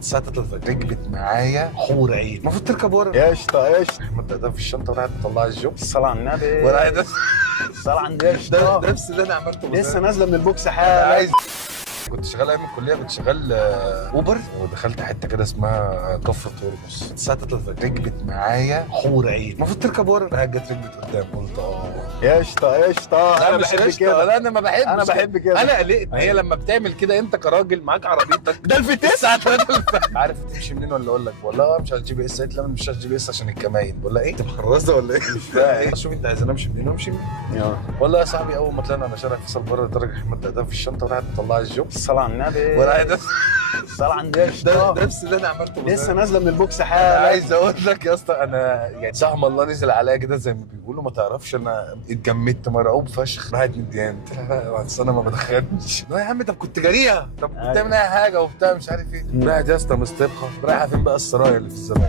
ساعتها ركبت معايا حور عين، المفروض تركب ورا. يا قشطه يا قشطه. احمد ده في الشنطه وراحت مطلعه الجو. الصلاة على النبي. وراحت الصلاة على النبي. ده نفس اللي انا عملته لسه نازله من البوكس أنا حالا. عايز. كنت شغال ايام الكليه، كنت شغال اوبر، ودخلت حته كده اسمها كفر تورموس. ساعتها ركبت معايا حور عين، المفروض تركب ورا. راحت جت ركبت قدام، قلت يا قشطه يا قشطه. لا انا مش بحب قشطة. كده. لا انا ما بحبش انا بحب كده. انا قلقت. هي لما بتعمل كده انت كراجل معاك عربيتك ده الفتيس. الساعه 3 عارف تمشي منين ولا اقول لك؟ والله مش على الجي بي اس. قالت لي لا مش على الجي بي اس عشان الكماين. بقول لها ايه انت مخرزه ولا ايه؟ مش فاهم. شوف انت عايز امشي منين وامشي منين. والله يا صاحبي اول ما طلعنا على شارع فيصل بره درجه احمد ده في الشنطه وراحت مطلعه الجو. الصلاة على النبي. وراحت الصلاة على النبي. ده نفس اللي انا عملته. لسه نازله من البوكس انا حالا. عايز اقول لك يا اسطى، انا يعني سهم الله نزل عليا كده زي ما بيقولوا، ما تعرفش انا اتجمدت مرعوب فشخ. راحت مديان، قلت لها لا بس انا ما بدخنش. لا يا عم طب كنت جريها، طب كنت أيوة. بتعمل اي حاجه وبتاع مش عارف ايه. راحت يا اسطى مستبخه. رايحه فين بقى السرايا اللي في الزمان.